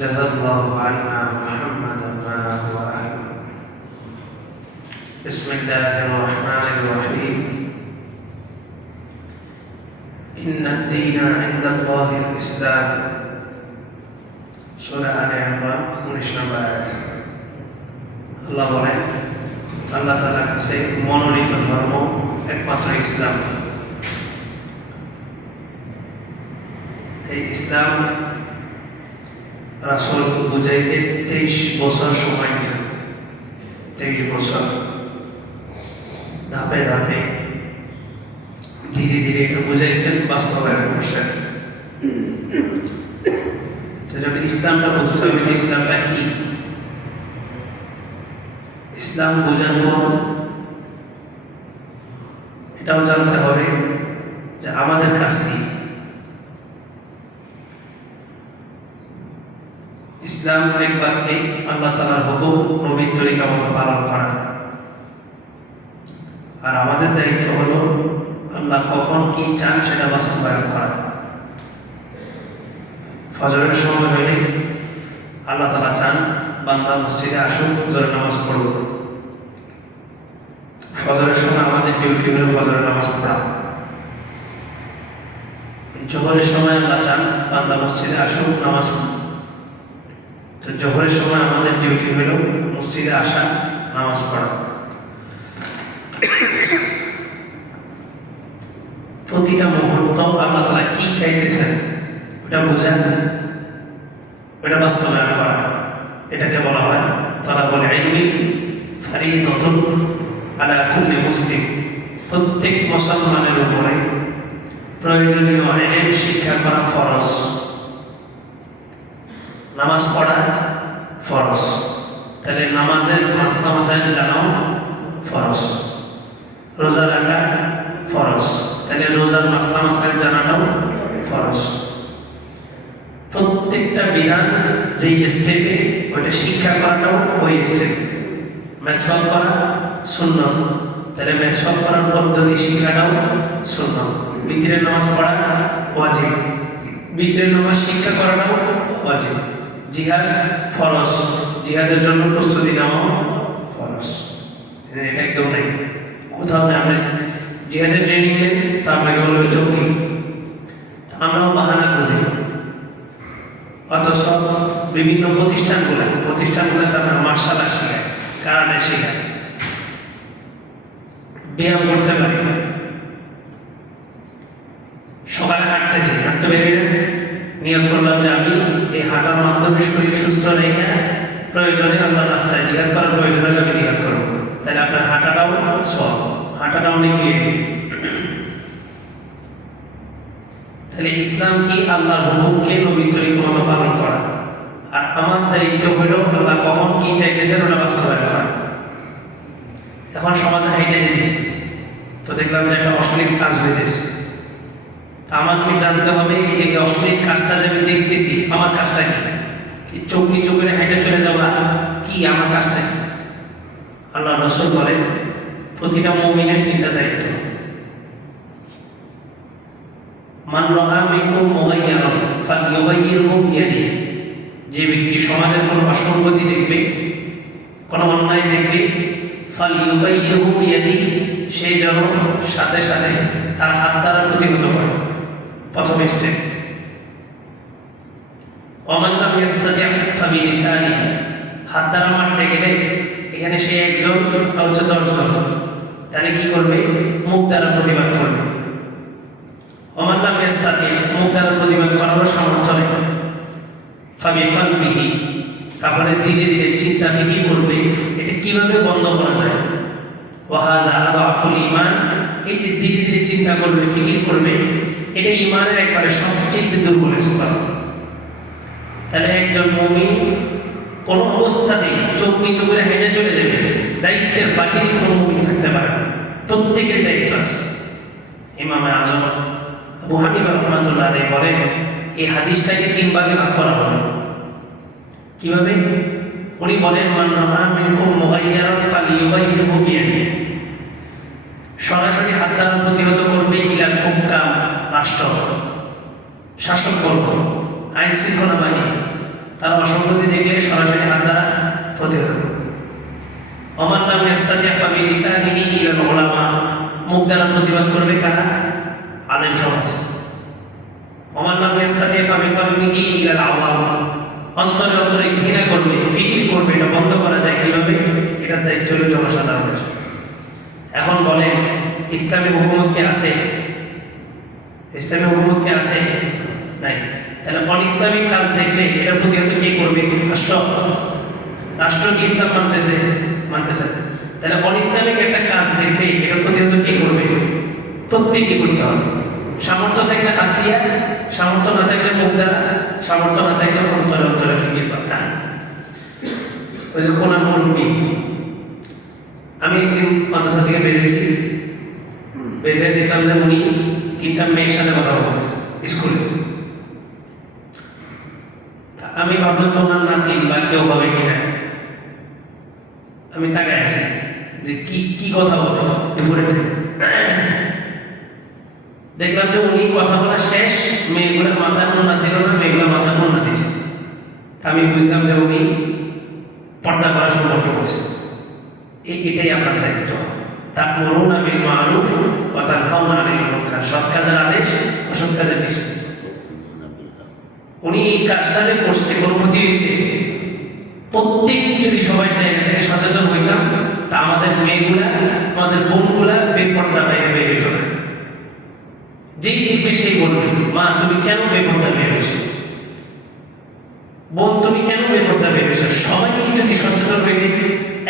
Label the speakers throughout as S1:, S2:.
S1: جزا الله عنا محمدا ما هو أهله بسم الله الرحمن الرحيم إن الدين عند الله الإسلام سورة آل عمران উনিশ নম্বর আয়াত আল্লাহ বলেন আল্লাহ তালার কাছে মনোনীত ধর্ম একমাত্র ইসলাম এই ইসলাম রাসুল বুঝাইতে তেইশ বছর সময় নিয়েছেন তেইশ বছর। ধাপে ধাপে ধীরে ধীরে এটা বুঝাইছেন, বাস্তবায়ন করছেন। সেজন্য ইসলামটা বুঝতে হবে যে ইসলামটা কি? ইসলাম বোঝার এটাও জানতে হবে যে আমাদের কাছ কি? ইসলাম এক বাক্যে আল্লাহ তালার হুকুম নবীর তরিকা মতো পালন করা। আর আমাদের দায়িত্ব হলো আল্লাহ কখন কি চান সেটা বাস্তবায়ন করা। ফজরের সময় হলে আল্লাহ তালা চান বান্দা মসজিদে আসুন ফজরের নামাজ পড়ব ফজরের সময় আমাদের ডিউটি হলো ফজরের নামাজ পড়া। জোহরের সময় আল্লাহ চান বান্দা মসজিদে আসুন নামাজ পড়ব তো জোহরের সময় আমাদের ডিউটি হলো মসজিদে আসা, নামাজ পড়া। প্রতিটা মুহূর্ত আল্লাহ তালা কি চাইতেছেন, ওটা বোঝেন ওটা বাস্তবায়ন করা এটাকে বলা হয় তারা বলে আইনি ফারি নতুন আলা কুল্লি মুসলিম। প্রত্যেক মুসলমানের উপরে প্রয়োজনীয় এলেম শিক্ষা করা ফরজ। নামাজ পড়া ফরজ। তাহলে নামাজের মাসলা মাসাইল জানাও ফরজ। রোজা রাখা ফরজ। তাহলে রোজার মাসলা মাসাইল জানাটাও ফরজ। প্রত্যেকটা বিধান যেই স্টেপে ওইটা শিক্ষা করাটাও ওই স্টেপে মেসওয়াক করা শূন্য তাহলে মেসওয়াক করার পদ্ধতি শিক্ষাটাও শূন্য বিতিরের নামাজ পড়া ওয়াজিব। বিতিরের নামাজ শিক্ষা করাটাও ওয়াজিব। জিহাদ ফরজ। জিহাদের জন্য প্রস্তুতি নেওয়া ফরজ। এটা একদম নেই। কোথাও নেই। আপনি জিহাদের ট্রেনিং নেন, তা আপনাকে বলবে, চৌকি। আমরাও বাহানা খুঁজি। অথচ বিভিন্ন প্রতিষ্ঠানগুলো, প্রতিষ্ঠানগুলোতে আপনার মার্শাল আর্ট শেখায় কারাটে শেখায়। ব্যায়াম করতে পারি না সকালে হাঁটতেছি হাঁটতে পেরে না নিয়ত করলাম যে আমি এই হাঁটার মাধ্যমে শরীর সুস্থ রেখে প্রয়োজনে আল্লাহ রাস্তায় জিহাদ করার প্রয়োজনে আমি জিহাদ করব তাহলে আপনার হাঁটাটাও সব হাঁটাটাও নাকি তাহলে ইসলাম কি আল্লাহর হুকুমকে নবীর তরিকা মতো পালন করা আর আমার দায়িত্ব হলো আল্লাহ কখন কি চাইতেছেন ওটা বাস্তবায়ন করা এখন সমাজে হাইটে যেতেছে, তো দেখলাম যে একটা অশ্লীল কাজ হইতেছে। তা আমাকে জানতে হবে এই যে অশ্লীল কাজটা যে আমি দেখতেছি, আমার কাজটা কি? কি চোখ নিচু করে হেঁটে চলে যাওয়া কি? আমার কাজটা কি? আল্লাহ রসুল বলেন, প্রতিটা মমিনের তিনটা দায়িত্ব। মান রহা মিনকুম মুগাইয়ারান ফালইউগাইয়িরহু বিয়াদিহি। যে ব্যক্তি সমাজের কোনো অসঙ্গতি দেখবে, কোনো অন্যায় দেখবে সে যেন সাথে সাথে তার হাত দ্বারা প্রতিহত করে। প্রথম স্টেপ। ফাবিলিসানিহি, হাত দ্বারা মারতে গেলে এখানে সে একজন হচ্ছে তাহলে কি করবে? মুখ দ্বারা প্রতিবাদ করবে। অমাতাম মেস্তাকে মুখ দ্বারা প্রতিবাদ করারও সামর্থ্য নেই। ফাবি কালবিহি তাহলে ধীরে ধীরে চিন্তা ফিকি করবে, এটা কীভাবে বন্ধ করা যায়? ইমান এই যে ধীরে চিন্তা করবে, ফিকির করবে, এটা ইমানের একবারে সবচেয়ে দুর্বল স্তর তাহলে একজন মমিন কোনো অবস্থাতেই চোখ নিচু করে হেঁটে চলে যাবে, দায়িত্বের বাহিরে কোনো মমিন থাকতে পারে না। প্রত্যেকের দায়িত্ব আছে। ইমামে আজম আবু হানিফা রহমাতুল্লাহ বলেন, এই হাদিসটাকে তিন ভাগে ভাগ করা হবে। কীভাবে? উনি বলেন, মান রাহা মিনকুম মুগাইয়ারান ফালিয়ুগাইয়িরহু বিয়াদিহি। সরাসরি হাত দ্বারা প্রতিহত করবে ইলাল হুকাম রাষ্ট্র। শাসক করব, আইন শৃঙ্খলা বাহিনী। তারা অসঙ্গতি দেখলে সরাসরি হাত দ্বারা প্রতিহত করবে। অমান নাম ইস্তাতিয়া ফাবি লিসানিহি ইলাল উলামা মুখ দ্বারা প্রতিবাদ করবে কারা? আলেম সমাজ। অমান নাম ইস্তাতিয়া ফাবি কলবিহি ইলাল আওয়াম। অন্তরে অন্তরে ঘৃণা করবে, ফিকির করবে, এটা বন্ধ করা যায় কীভাবে? এটার দায়িত্ব হলো জনসাধারণের। এখন বলেন ইসলামী হুকুমত কি আছে? ইসলামী হুকুমত কি আছে? নাই। তাহলে অন ইসলামিক কাজ দেখলে এটা প্রতিহত কে করবে? রাষ্ট্র। রাষ্ট্র কি ইসলাম মানতেছে? মানতেছে তাহলে অন ইসলামিক একটা কাজ দেখলে এটা প্রতিহত কে করবে? প্রত্যেকে করতে হবে। সামর্থ্য থাকলে হাত দিয়া, সামর্থ্য না থাকলে মুখ দ্বারা, সামর্থ্য না থাকলে অন্তরে অন্তরে ফিকির পাবে ওই যে কোন মুরব্বী। আমি একদিন মাদ্রাসা থেকে বের হয়ে দেখলাম যে উনি তিনটা মেয়ের সাথে কথা বলতেছে স্কুলে। আমি ভাবলাম তো ওনার নাতি বা কেউ হবে কিনা আমি তাকায় আছি যে কি কি কথা বলো দুপুরে দেখলাম যে উনি কথা বলা শেষ, মেয়েগুলোর মাথায় মুন্না ছিল না, মেয়েগুলোর মাথায় মুন্না দিয়েছে। তা আমি বুঝলাম যে উনি পর্দা করা সম্পর্কে বলছেন এই এটাই আপনার দায়িত্ব। তা মরুন বিল মারুফ বা তার খাওনা আনিল মুনকার সৎ কাজের আদেশ, অসৎ কাজের নিষেধ। উনি এই কাজটা যে করছে, কোনো ক্ষতি হয়েছে? প্রত্যেকেই যদি সবাই জায়গা থেকে সচেতন হইতাম, তা আমাদের মেয়েগুলা, আমাদের বোনগুলা বেপর্দা বাইরে বের হইত না। যেই দেখবে সেই বলবে, মা, তুমি কেন বেপর্দা বের হয়েছো? বোন, তুমি কেন বেপর্দা বের হয়েছো? সবাই যদি সচেতন হয়ে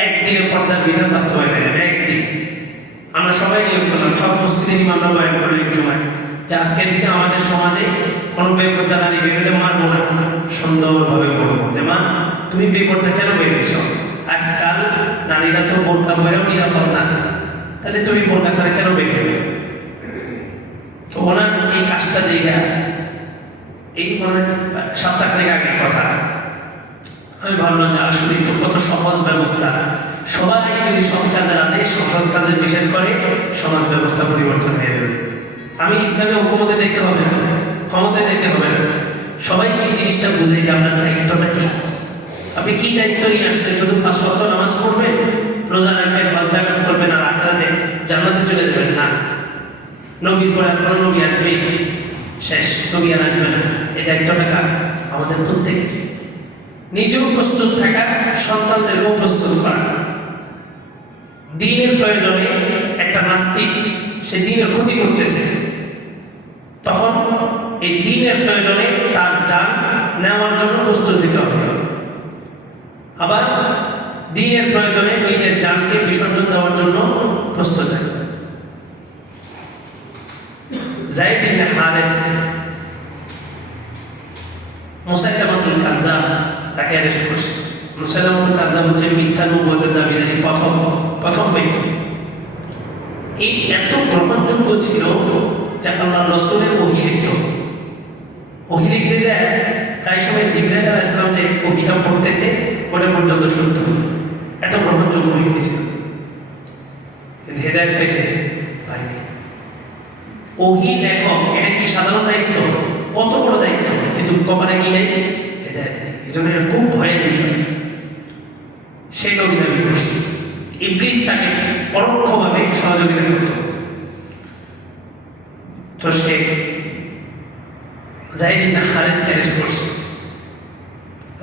S1: একদিনে পর্দার বিধান বাস্তবায়ন একদিন। আমরা সবাই নিয়োগ করলাম সব মসজিদের ইমামরা বয়ান করল এক জমায় যে আজকে থেকে আমাদের সমাজে কোনো বেপর্দা নারী বেরোলে মারবো না, সুন্দরভাবে বলব যে মা, তুমি বেপরটা কেন বেরিয়েছ আজকাল নারীরা তো বোরকা পরেও নিরাপদ না। তাহলে তুমি বোরকা ছাড়া কেন বেরোবে তো ওনার এই কাজটা জায়গা এই মনে হয় আগের কথা। আমি ভাবলাম যে আসলে তো কত সহজ ব্যবস্থা। সবাই যদি সৎ কাজের আদেশ অসৎ কাজের নিষেধ করে, সমাজ ব্যবস্থা পরিবর্তন হয়ে যাবে। আমি ইসলামে হুকুমতে যেতে হবে না, ক্ষমতায় যেতে হবে না। সবাইকে এই জিনিসটা বুঝে যে আপনার দায়িত্বটা কি? আপনি কি দায়িত্ব নিয়ে আসছেন? শুধু পাঁচ ওয়াক্ত নামাজ পড়বেন, রোজা রাখবেন, হজ জাকাত করবেন আর আখরাতে জান্নাতে চলে যাবেন? না। নবীর পরে কোনো নবী আসবে শেষ, নবী আর আসবে না। এই দায়িত্বটা কার? আমাদের প্রত্যেকের। নিজেও প্রস্তুত থাকা, সন্তানদেরকেও প্রস্তুত করা। দিনের প্রয়োজনে একটা নাস্তিক সে দিনের ক্ষতি করতেছে। তখন এই দিনের প্রয়োজনে তার যান নেওয়ার জন্য প্রস্তুত দিতে হবে। আবার দিনের প্রয়োজনে নিজের যানকে বিসর্জন দেওয়ার জন্য প্রস্তুত কাজ্জাব তাকে অ্যারেস্ট করছে। মুসাইলামাতুল কাজ্জাব হচ্ছে মিথ্যা নবুয়তের দাবিদারি প্রথম? প্রথম ব্যক্তি। এই এত গ্রহণযোগ্য ছিল যে আল্লাহ রসুলের ওহি লিখত ওহি যায় প্রায় সময় জিবরাইল আলাইহিস সালাম যে ওহিটা পড়তেছে, ওটা পর্যন্ত শুনত এত গ্রহণযোগ্য ব্যক্তি ছিল। কিন্তু হেদায়ত পেয়েছে পাইনি ওহি লেখক, এটা কি সাধারণ দায়িত্ব? কত বড় দায়িত্ব? কিন্তু কপালে কি নেই? হেদায়ত নেই। এই জন্য এটা খুব ভয়ের বিষয় সেই নবী দাবি করছে ইবলিস তাকে পরোক্ষভাবে সহযোগিতা করত। তো সে জাহিদিন হারেস অ্যারেস্ট করছে।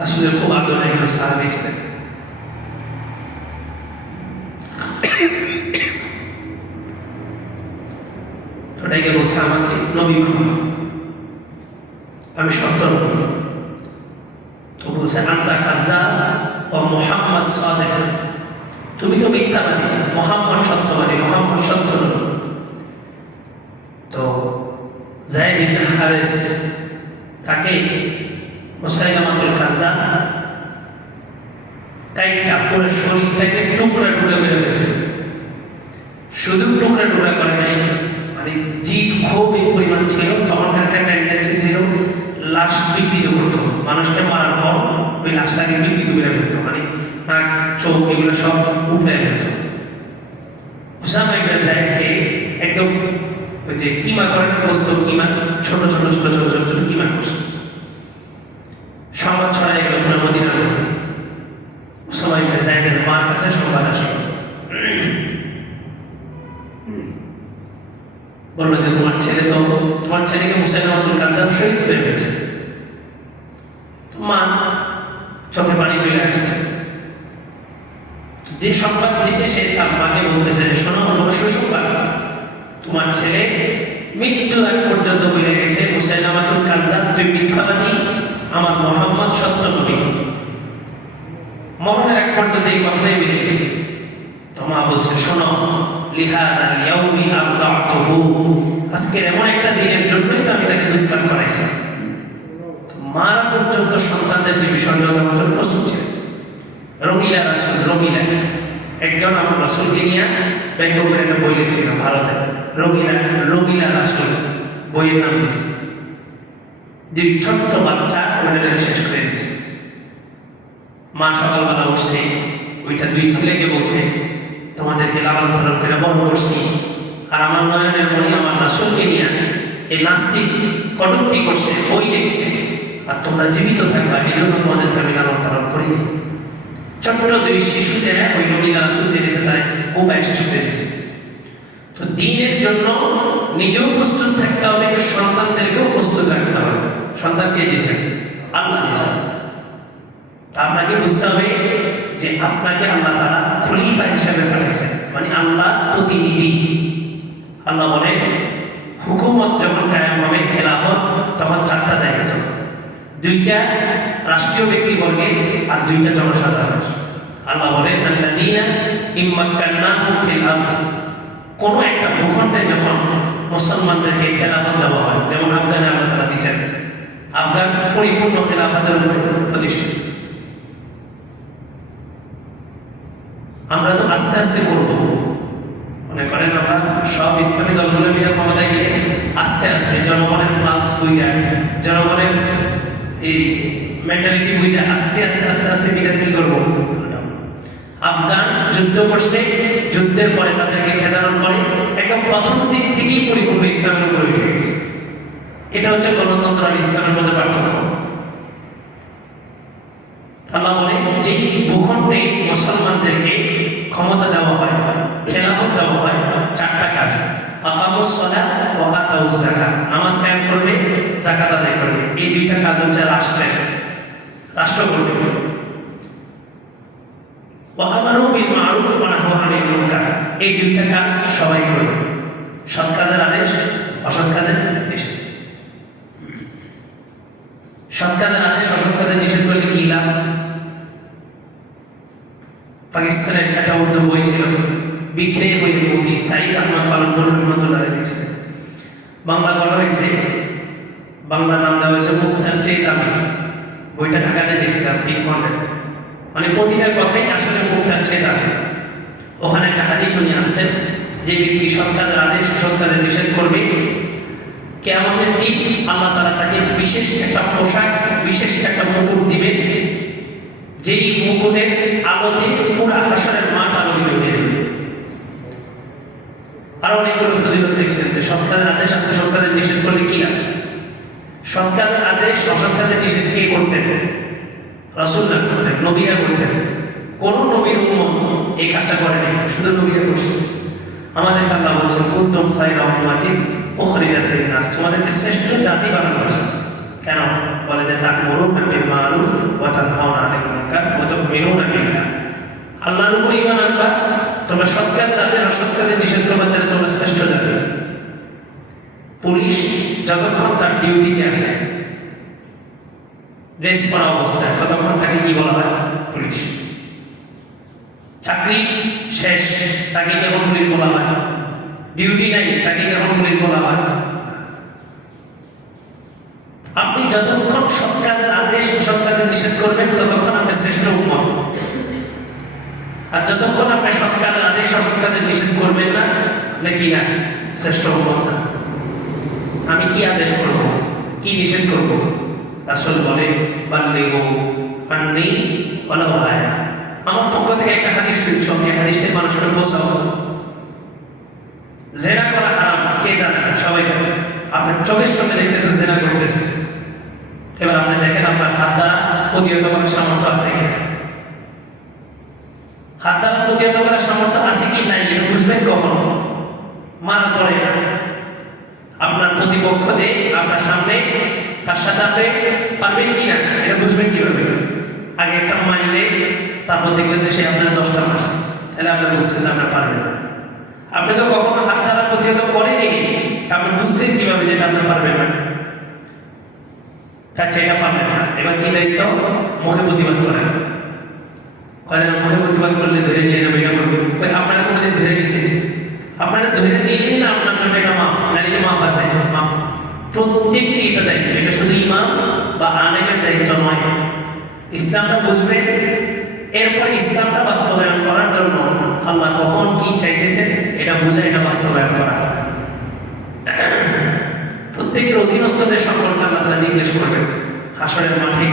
S1: আসলে খুব আদরের একজন সাহাবি তো ডেকে বলছে আমাকে নবী মামা আমি সত্য নবী তো বলছে আন্তা কাজা ও মোহাম্মদ সাদেক তুমি তো মিথ্যাবাদী মোহাম্মদ সত্যবাদী মোহাম্মদ সত্য নবী তো জায়দ ইবনে হারেস, তাকে মুসাইলামাতুল কাজা কাইটা পুরো শরীরটাকে টুকরা টুকরা মেরে ফেলেছে। শুধু টুকরা টুকরা করে নাই মানে জিদ খুব পরিমাণ ছিল, তখনকার একটা টেন্ডেন্সি ছিল, লাশ বিকৃত করতো। মানুষকে মারার পর ওই লাশটাকে বিকৃত করে ফেলতো মানে নাক, চোখ এগুলো সব উপড়ে ফেলতো। ওসামা ইবনে জায়েদকে একদম ওই যে কিমা করে না বস্তু কিমা ছোট ছোট ছোট ছোট ছোট ছোট কিমা করছে সংবাদ ছড়াই গেল মার কাছে সংবাদ আসলো বলল যে, তোমার ছেলে তো, তোমার ছেলেকে মুসাইলামাতুল কাজাব শহীদ করে ফেলছে তো মা চোখে পানি চলে আসছে। যে সংবাদ দিছে, সে তার মাকে বলতেছে যে শোনো, তোমার সুসংবাদ। তোমার ছেলে মৃত্যুর এক পর্যন্ত বলে গেছে। মুসাইলামাতুল কাজাব তুই মিথ্যাবাদী, আমার মোহাম্মদ সত্য নবী মরণের এক পর্যন্ত এই কথাটাই বেরিয়ে গেছে। তো মা বলছে, শোনো লিহাদা ইয়াউমি আরদাতুহু। আজকের এমন একটা দিনের জন্যই তো আমি তাকে দুধ পান করাইছি। মারা পর্যন্ত সন্তানদেরকে বিসর্জন জন্য প্রস্তুত ছিলেন। রঙিলা রাসুল, রঙিলা। একজন আমার রাসুলকে নিয়ে ব্যঙ্গ করে একটা বই লিখছিল ভারতে। রঙিলা রঙিলা রাসুল, বইয়ের নাম দিয়েছে। দুই ছোট্ট বাচ্চা ওইটা শেষ করে দিয়েছে। মা সকালবেলা উঠছে, ওইটা দুই ছেলেকে বলছে তোমাদেরকে লালন পালন করে বড় করছি। আর আমার নয়নের মনি আমার নাসলকে নিয়ে এই নাস্তিক কটুক্তি করছে, বই লিখছে। আর তোমরা জীবিত থাকবা এই জন্য তোমাদেরকে আমি লালন পালন করিনি ছোট্ট দুই শিশু যে ওই নবীরা রাসুল দিয়েছে তাই উপায় করে দিয়েছে তো দিনের জন্য নিজেও প্রস্তুত থাকতে হবে সন্তানদেরকেও প্রস্তুত রাখতে হবে। সন্তানকে দিয়েছেন আল্লাহ দিয়েছেন আপনাকে বুঝতে হবে যে আপনাকে আল্লাহ তারা খলিফা হিসাবে পাঠিয়েছেন মানে আল্লাহ প্রতিনিধি। আল্লাহ বলে, হুকুমত যখন কায়েম হবে, খেলাফত, তখন চারটা দায়িত্ব। দুইটা রাষ্ট্রীয় ব্যক্তিবর্গে আর দুইটা জনসাধারণ আল্লাহ বলেন আল্লাযীনা ইম্মাক্কান্নাহুম ফিল আরদ। কোন একটা ভূখণ্ডে যখন মুসলমানদেরকে খেলাফত দেওয়া হয়, যেমন আফগানে আল্লাহ তারা দিয়েছেন আফগান পরিপূর্ণ খেলাফতের উপরে প্রতিষ্ঠিত। আমরা তো আস্তে আস্তে করব। মনে করেন আমরা সব ইসলামী দলগুলো মিলে ক্ষমতায় গিয়ে আস্তে আস্তে জনগণের পালস বুঝা জনগণের এই মেন্টালিটি বুঝা আস্তে আস্তে আস্তে আস্তে বিধান কি করব। আফগান যুদ্ধ করছে, যুদ্ধের পরে তাদেরকে খেদানোর পরে একদম প্রথম দিক থেকেই পরিপূর্ণ ইসলামের উপরে উঠে গেছে। এটা হচ্ছে গণতন্ত্র আর ইসলামের মধ্যে পার্থক্য। আল্লাহ বলে যে ভূখণ্ডে মুসলমানদেরকে ক্ষমতা দেওয়া হয়, খেলাফত দেওয়া হয়, চারটা কাজ। নামাজ কায়েম করবে, যাকাত আদায় করবে। এই দুইটা কাজ হচ্ছে রাষ্ট্রের, রাষ্ট্র করবে। এই দুইটা কাজ সবাই করবে। সৎ কাজের আদেশ, অসৎ কাজের নিষেধ। সৎ কাজের আদেশ, অসৎ কাজের নিষেধ করলে কি লাভ? পাকিস্তানের একটা উর্দু বই ছিল বিক্রয় হয়ে মোদি সাইদ আহমদ পালনপুর রহমতুল্লাহ লিখছে বাংলা বলা হয়েছে, বাংলা নাম দেওয়া হয়েছে মুক্তার চেয়ে দামি। বইটা ঢাকাতে দিয়েছিলাম, তিন খণ্ডের মানে প্রতিটা কথাই আসলে মুক্তার চেয়ে দামি। ওখানে একটা হাদিস উনি আনছেন, যে ব্যক্তি সৎকাজের আদেশ সৎকাজের নিষেধ করবে কেমতের দিন আল্লাহ তারা তাকে বিশেষ একটা পোশাক, বিশেষ একটা মুকুট দিবেন। যেই মুকুটের আলোতে পুরা হাসরের মাঠ আলোকিত হয়ে যাবে। আর অনেকগুলো ফজিলত দেখছেন যে কাজের আদেশ, আপনি সৎ কাজের নিষেধ করলে কি না সৎ কাজের আদেশ অসৎ নিষেধ কে করতেন? রসুল্লাহ করতেন, নবীরা করতেন। কোন নবীর উম্মত এই কাজটা করেনি শুধু নবীরা করছে। আমাদের আল্লাহ বলছেন উত্তম খাইরা উম্মাতি উখরিজাত লিন-নাস। তোমাদেরকে শ্রেষ্ঠ জাতি বানানো হয়েছে। কেন বলে যে তা'মুরুনা বিল মা'রুফ ওয়া তানহাউনা আনিল মুনকার ওয়া তু'মিনুনা বিল্লাহ আল্লাহর উপর ঈমান আনবা তোমরা সৎ কাজের আদেশ অসৎ কাজের নিষেধ করবা তাহলে তোমরা শ্রেষ্ঠ জাতি পুলিশ যতক্ষণ তার ডিউটিতে আছে ড্রেস করা অবস্থায় ততক্ষণ তাকে কি বলা হয় পুলিশ চাকরি শেষ তাকে কেমন পুলিশ বলা হয় ডিউটি নাই তাকে কেমন পুলিশ বলা হয় আপনি যতক্ষণ সৎ কাজের আদেশ সৎ কাজের নিষেধ করবেন, ততক্ষণ আপনি শ্রেষ্ঠ উম্মত। আর যতক্ষণ আপনি সৎ কাজের আদেশ অসৎ কাজের নিষেধ করবেন না, আপনি কি না? শ্রেষ্ঠ উম্মত না। আমি কি আদেশ করব? কি নিষেধ করব? রাসূল বলে, বাল্লিগু আন্নি ওয়ালাউ আয়া আমার পক্ষ থেকে একটা হাদিস শুনছো আমি হাদিসটা মানুষকে পৌঁছাবো জেনা করা হারাম, কে জানে সবাই জানে। আপনি চোখের সামনে দেখতেছেন, জেনা করতেছে এবার আপনি দেখেন আপনার হাত দ্বারা প্রতিহত করার সামর্থ্য আছে কিনা। হাত দ্বারা প্রতিহত করার সামর্থ্য আছে কি নাই এটা বুঝবেন কখন? মার পড়ে না। আপনার প্রতিপক্ষ যে আপনার সামনে, তার সাথে আপনি পারবেন কি না এটা বুঝবেন কীভাবে? আগে একটা মানলে তারপর দেখলেন যে সে আপনার দশটা মারছে। তাহলে আপনি বলছেন যে আপনার পারবেন না। আপনি তো কখনো হাত দ্বারা প্রতিহত করেনি আপনি বুঝতেন কীভাবে যেটা আপনি পারবেন না? তা সেটা পারবেন না। এবার কি দায়িত্ব? মুখে প্রতিবাদ করেন কয়েকজন মুখে প্রতিবাদ করলে ধরে নিয়ে যাবে, এটা করবে ওই আপনারা কোনোদিন ধরে নিয়েছেন? আপনারা ধরে নিলেই না আপনার জন্য এটা মাফ। না নিলে মাফ আছে? মাফ প্রত্যেকেরই এটা দায়িত্ব। এটা শুধু ইমাম বা আলেমের দায়িত্ব নয়। ইসলামটা বুঝবেন। এরপরে ইসলামটা বাস্তবায়ন করার জন্য আল্লাহ কখন কি চাইতেছেন, এটা বুঝে এটা বাস্তবায়ন করা। প্রত্যেকের অধীনস্থদের সম্পর্কে আল্লাহ তারা জিজ্ঞেস করবেন হাসরের মাঠে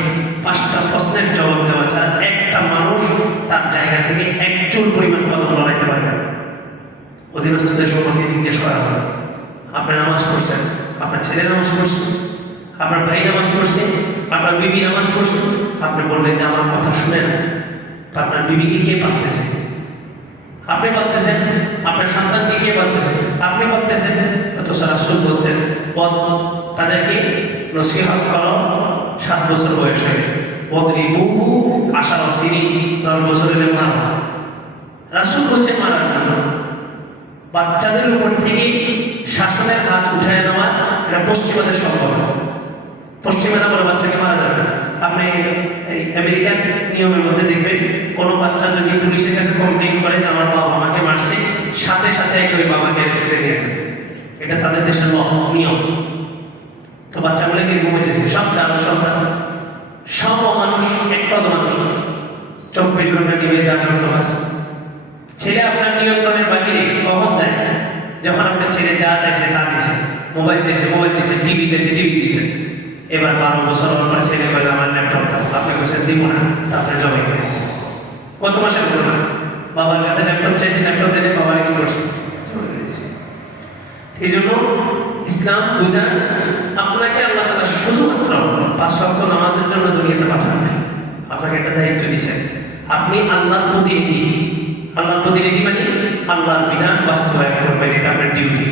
S1: পাঁচটা প্রশ্নের জবাব দেওয়া ছাড়া একটা মানুষ তার জায়গা থেকে একচুল পরিমাণ কদম লড়াইতে পারবে না। অধীনস্থদের সম্পর্কে জিজ্ঞেস করা হবে, আপনার নামাজ পড়ছেন, আপনার ছেলে নামাজ পড়ছে, আপনার ভাই নামাজ পড়ছে, আপনার বিবি নামাজ পড়ছে, আপনি বললেন যে আমার কথা শুনে না আপনার বিবিকে কে পারতেছে? আপনি পারতেছেন, আপনার সন্তানকে কে পারতেছেন আপনি পারতেছেন অত রাসুল বলছেন পদ তাদেরকে নসিহত করো সাত বছর বয়স হয়ে পদরি বহু আশা অসিনি দশ বছর হলে মারা রাসুল বলছে, মারার জন্য। বাচ্চাদের উপর থেকে শাসনের হাত উঠায় নেওয়া এটা পশ্চিমাদের সম্ভব পশ্চিমারা বলে বাচ্চাকে মারা যাবে আপনি এই আমেরিকান নিয়মের মধ্যে দেখবেন, কোনো বাচ্চা যদি পুলিশের কাছে কমপ্লেন করে যে, আমার বাবা আমাকে মারছে সাথে সাথে এসে ওই বাবাকে অ্যারেস্ট করে নিয়ে যাবে এটা তাদের দেশের নিয়ম। তো বাচ্চাগুলো কীরকম হইতেছে? সব জানো সব সব মানুষ একটা মানুষ চব্বিশ ঘণ্টা নিবে যা সব বাস। ছেলে আপনার নিয়ন্ত্রণের বাহিরে কখন যায়? যখন আপনার ছেলে যা চাইছে তা দিয়েছে মোবাইল চাইছে, মোবাইল দিয়েছে টিভি চাইছে, টিভি দিয়েছে এবার বারো বছর পর ছেলে বলে, আমার ল্যাপটপ দাও। আপনি বলছেন, দিব না। তা আপনি জবাই করে দিয়েছে কত মাসের ঘটনা? বাবার কাছে ল্যাপটপ চাইছে ল্যাপটপ দিলে বাবারে কি করছে? এই জন্য ইসলাম বোঝা আপনাকে আল্লাহ তালা শুধুমাত্র পাঁচ ওয়াক্ত নামাজের জন্য দুনিয়াতে পাঠান নাই। আপনাকে একটা দায়িত্ব দিয়েছেন। আপনি আল্লাহর প্রতিনিধি। আল্লাহর প্রতিনিধি মানে আল্লাহর বিধান বাস্তবায়ন করবেন, এটা আপনার ডিউটি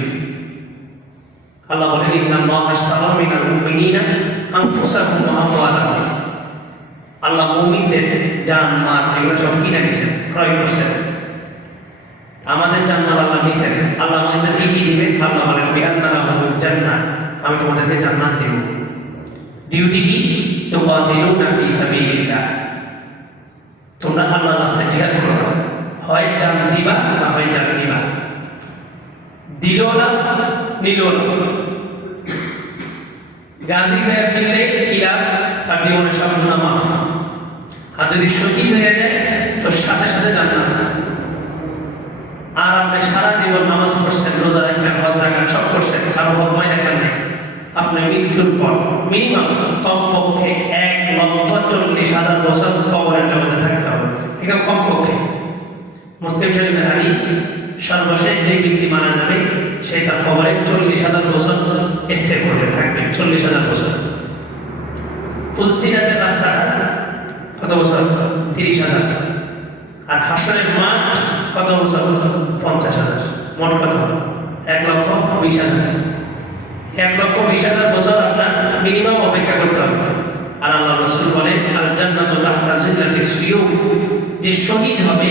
S1: আল্লাহ বলেন, ইন্নাল্লাহ আশতারা মিনাল মুমিনিনা আনফুসাহুম ওয়া আমওয়ালাহুম। আল্লাহ মুমিনদের জান, মাল, এগুলো সব কিনে নিয়েছেন, ক্রয় করছেন। আমাদের জান্নাত আল্লাহ নিছেন আল্লাহ আমাদের কি কি দিবেন আল্লাহ বলেন বিআন্না লাহুমুল জান্নাত। আমি তোমাদেরকে জান্নাত দেব। ডিউটি কি? ইউকাতিলুনা ফি সাবিলিল্লাহ। তোমরা আল্লাহর রাস্তায় জিহাদ করো হয় জান দিবা না হয় জান দিবা দিল না, নিল না। গাজী হয়ে ফেললে কিরা, তার জীবনের সব মাফ। আর যদি শহীদ হয়ে যায় তো সাথে সাথে জান্নাত। আর আপনি সারা জীবন নামাজ পড়ছেন, রোজা রাখছেন, হজ রাখেন, সব করছেন, কারও হক রাখেন নাই। আপনি মৃত্যুর পর মিনিমাম কমপক্ষে এক লক্ষ চল্লিশ হাজার বছর কবরের জগতে থাকতে হবে। এখানে কমপক্ষে। মুসলিম শরীফের হাদিস, সর্বশেষ যে ব্যক্তি মারা যাবে, সে তার কবরে চল্লিশ হাজার বছর স্টে করবে, থাকবে, চল্লিশ হাজার বছর। তুলসিরাতের রাস্তাটা কত বছর? তিরিশ হাজার। আর হাসনের মাঠ কত বছর? পঞ্চাশ হাজার। মোট কত এক লক্ষ বিশ হাজার। এক লক্ষ বিশ হাজার বছর আপনার মিনিমাম অপেক্ষা করতে হবে। আর আল্লাহ রসুল বলেন আল জান্নাত তাহতা জিল্লাতি যে শহীদ হবে,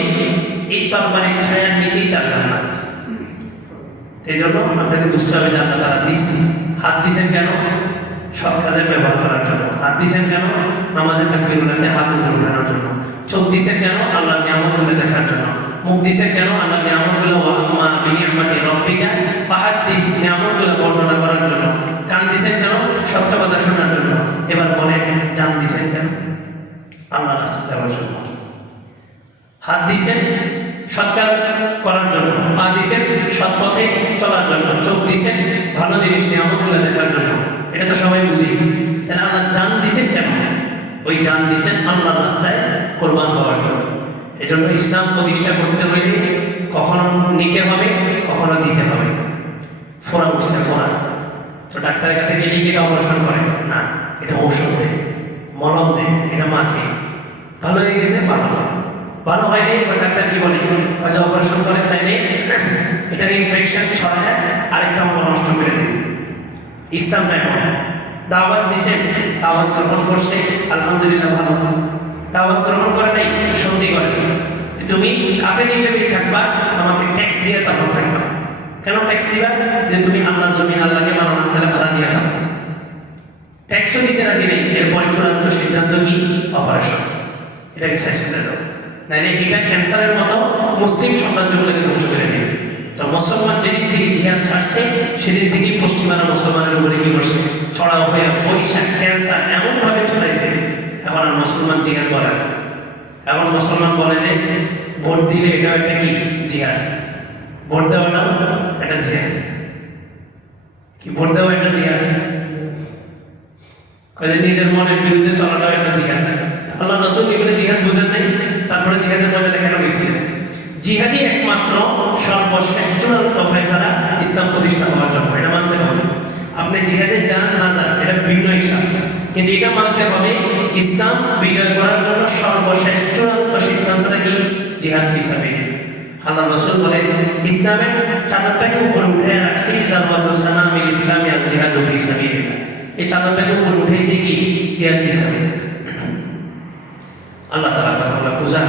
S1: এই তরবারের ছায়ার নিচেই তার জান্নাত। এই জন্য আপনাকে বুঝতে হবে আল্লাহ তারা দিচ্ছেন হাত দিছেন কেন? সব কাজে ব্যবহার করার জন্য। হাত দিছেন কেন? নামাজে থাকবে হাত উপরে উঠানোর জন্য। চোখ দিছেন কেন? আল্লাহ নিয়ামত দেখার জন্য। মুখ দিছেন কেন আল্লাহ নিয়ামতগুলো ওয়াম্মা বিনিয়ামতি রব্বিকা ফাহাদ্দিস নিয়ামতগুলো বর্ণনা করার জন্য কান কেন সত্য কথা শোনার জন্য এবার বলেন জান দিছেন কেন আল্লাহ রাস্তা দেওয়ার জন্য হাত দিছেন সৎ করার জন্য পা দিছেন সৎ পথে চলার জন্য চোখ দিছেন ভালো জিনিস নিয়ামতগুলো দেখার জন্য এটা তো সবাই বুঝি তাহলে আল্লাহ জান দিছেন কেন ওই জান দিছেন আল্লাহর রাস্তায় কোরবান হওয়ার জন্য এই জন্য ইসলাম প্রতিষ্ঠা করতে হইলে কখনো নিতে হবে, কখনো দিতে হবে। ফোড়া উঠছে, ফোড়া। তো ডাক্তারের কাছে গেলে কি এটা অপারেশন করে? না, এটা ঔষধ দেয়, মলম দেয়, এটা মাখে। ভালো হয়ে গেছে? ভালো। ভালো হয়নি? এবার ডাক্তার কি বলে? কাজে অপারেশন করে তাইলে এটার ইনফেকশন ছড়ায় আরেকটা অঙ্গ নষ্ট করে দেবে। ইসলামটা এমন দাওয়াত দিছেন দাওয়াত গ্রহণ করছে, আলহামদুলিল্লাহ ভালো। দাওয়াত গ্রহণ করে নাই সন্ধি করে তুমি কাফের হিসেবেই থাকবা আমাকে ট্যাক্স দিয়ে তখন থাকবা। কেন ট্যাক্স দিবা? যে তুমি আল্লাহর জমিন, আল্লাহকে মানো না, তাহলে ভাড়া দিয়ে থাকো ট্যাক্সও দিতে রাজি নেই। এরপরে চূড়ান্ত সিদ্ধান্ত কি? অপারেশন এটাকে শেষ করে দাও নাইলে এটা ক্যান্সারের মতো মুসলিম সাম্রাজ্যগুলোকে ধ্বংস করে দেবে। তো মুসলমান যেদিন থেকে ইতিহাস ছাড়ছে, সেদিন থেকেই পশ্চিমারা মুসলমানের উপরে কি করছে? ছড়াও হয়ে বৈশাখ ক্যান্সার এমনভাবে ছড়াইছে, এখন আর মুসলমান জিহাদ বলে না। এখন মুসলমান বলে যে, ভোট দিলে এটা একটা কি? জিহাদ। ভোট দেওয়াটাও একটা জিহাদ কি ভোট দেওয়া একটা জিহাদ কাজে নিজের মনের বিরুদ্ধে চলাটাও একটা জিহাদ। আল্লাহ রসুল এগুলো জিহাদ বুঝেন নাই? তারপরে জিহাদের কেন গেছিলেন? জিহাদি একমাত্র ফয়সালা ইসলাম প্রতিষ্ঠা হওয়ার জন্য। এটা মানতে হবে। আপনি জিহাদে যান, না যান, এটা ভিন্ন হিসাব। কিন্তু এটা মানতে হবে, ইসলাম বিজয় করার জন্য সর্বশেষ সিদ্ধান্তটা কি? জিহাদ হিসাবে আল্লাহ রসুল বলেন ইসলামের চাদরটাকে উপরে উঠে রাখছি সানামিল ইসলামী আল জিহাদ ফি সাবিলিল্লাহ। এই চাদরটাকে উপরে উঠেছে কি? জিহাদ হিসাবে আল্লাহ তাআলা কথা বলা বুঝা